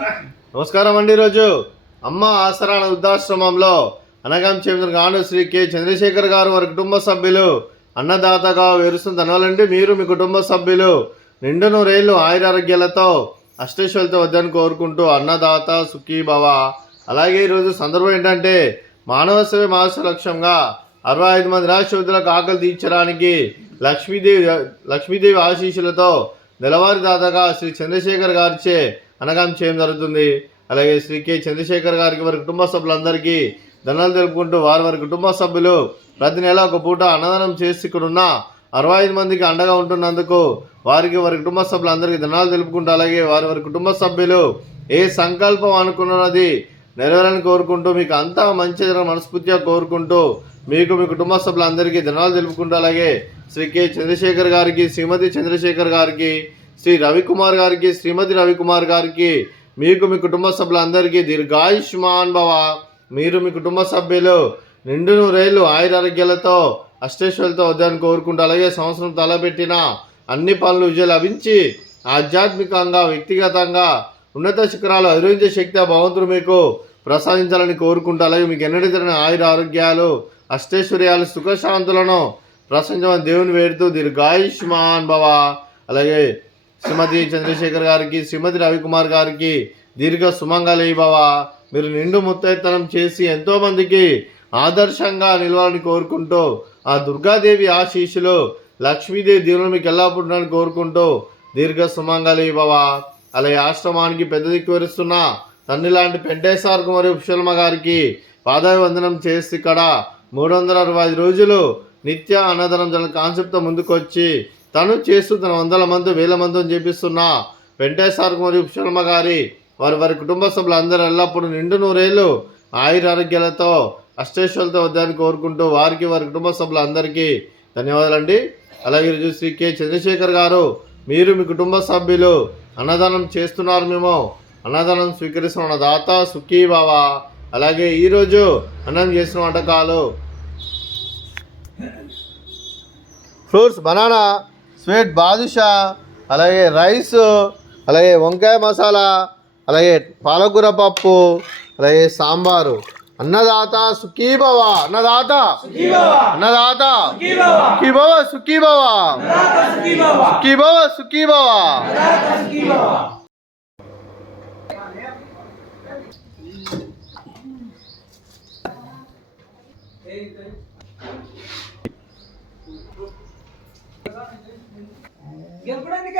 నమస్కారం అండి. ఈరోజు అమ్మ ఆసరా వృద్ధాశ్రమంలో అనగాం చెందిన గాను శ్రీ కె చంద్రశేఖర్ గారు వారి కుటుంబ సభ్యులు అన్నదాతగా వేరుస్తున్న ధనాలండి. మీరు మీ కుటుంబ సభ్యులు నిండు నూరేళ్లు ఆయురారోగ్యాలతో అష్టైశ్వర్యాలతో వద్దని కోరుకుంటూ అన్నదాత సుఖీ భవ. అలాగే ఈరోజు సందర్భం ఏంటంటే మానవ సేవ మాస లక్ష్యంగా 65 మంది నిరాశ్రయులకు ఆకలి తీర్చడానికి లక్ష్మీదేవి ఆశీస్సులతో నెలవారీ దాతగా శ్రీ చంద్రశేఖర్ గారిచే అనగాం చేయడం జరుగుతుంది. అలాగే శ్రీ కె చంద్రశేఖర్ గారికి వారి కుటుంబ సభ్యులందరికీ ధనాలు తెలుపుకుంటూ వారి కుటుంబ సభ్యులు ప్రతి నెల ఒక పూట అన్నదానం చేసి ఇక్కడ ఉన్న 65 మందికి అండగా ఉంటున్నందుకు వారి కుటుంబ సభ్యులందరికీ ధనాలు తెలుపుకుంటూ అలాగే వారి కుటుంబ సభ్యులు ఏ సంకల్పం అనుకున్నది నెరవేరాలని కోరుకుంటూ మీకు అంతా మంచి మనస్ఫూర్తిగా కోరుకుంటూ మీ కుటుంబ సభ్యులందరికీ ధనాలు తెలుపుకుంటూ అలాగే శ్రీ కె చంద్రశేఖర్ గారికి శ్రీమతి చంద్రశేఖర్ గారికి శ్రీ రవికుమార్ గారికి శ్రీమతి రవికుమార్ గారికి మీ కుటుంబ సభ్యులందరికీ దీర్ఘాయుష్మాన్ భవ. మీరు మీ కుటుంబ సభ్యులు నిండు నూరేళ్లు ఆయురారోగ్యాలతో అష్టైశ్వర్యాలతో వద్దని కోరుకుంటూ అలాగే సంవత్సరం తలపెట్టిన అన్ని పనులు విజయం లభించి ఆధ్యాత్మికంగా వ్యక్తిగతంగా ఉన్నత శిఖరాలు అధిరోహించే శక్తి భగవంతుడు మీకు ప్రసాదించాలని కోరుకుంటూ అలాగే మీకు ఎన్నడూ జరిగిన ఆయురారోగ్యాలు అష్టైశ్వర్యాలు సుఖశాంతులను ప్రసంగమని దేవుని వేడుతూ దీర్ఘాయుష్మాన్ భవ. అలాగే శ్రీమతి చంద్రశేఖర్ గారికి శ్రీమతి రవికుమార్ గారికి దీర్ఘ సుమంగళి భవ. మీరు నిండు ముత్తైతనం చేసి ఎంతోమందికి ఆదర్శంగా నిలవాలని కోరుకుంటూ ఆ దుర్గాదేవి ఆశీస్సులు లక్ష్మీదేవి దీవులు మీకు ఎల్లప్పుడూ కోరుకుంటూ దీర్ఘ సుమంగళి భవ. అలాగే ఆశ్రమానికి పెద్ద దిక్కు వరుస్తున్న తండ్రి లాంటి పెంటేశ్వర్ మరియు పుష్పలమ్మ గారికి పాదాభివందనం చేసి ఇక్కడ 365 రోజులు నిత్య అన్నదానం జన కాన్సెప్ట్తో ముందుకొచ్చి తను చేస్తూ తన 100 మంది 1000 మందిని చేపిస్తున్న వెంకటేశ్వర మరియు పుష్పలమ్మ గారి వారి కుటుంబ సభ్యులందరూ ఎల్లప్పుడూ నిండు నూరేళ్లు ఆయురారోగ్యాలతో అష్టైశ్వర్యాలతో వద్దని కోరుకుంటూ వారి కుటుంబ సభ్యులందరికీ ధన్యవాదాలండి. అలాగే ఈరోజు శ్రీ కె చంద్రశేఖర్ గారు మీరు మీ కుటుంబ సభ్యులు అన్నదానం చేస్తున్నారు, మేము అన్నదానం స్వీకరిస్తున్న దాత సుఖీ భవ. అలాగే ఈరోజు అన్నం చేసిన వంటకాలు ఫ్రూట్స్ బనానా స్వీట్ బాదుషా, అలాగే రైస్, అలాగే వంకాయ మసాలా, అలాగే పాలకూర పప్పు, అలాగే సాంబారు. అన్నదాత సుఖీ భవ. అన్నదాత అన్నదాత సుఖీ భవ సుఖీ భవ సుఖీ భవ సుఖీ భవ. ఎప్పుడైనా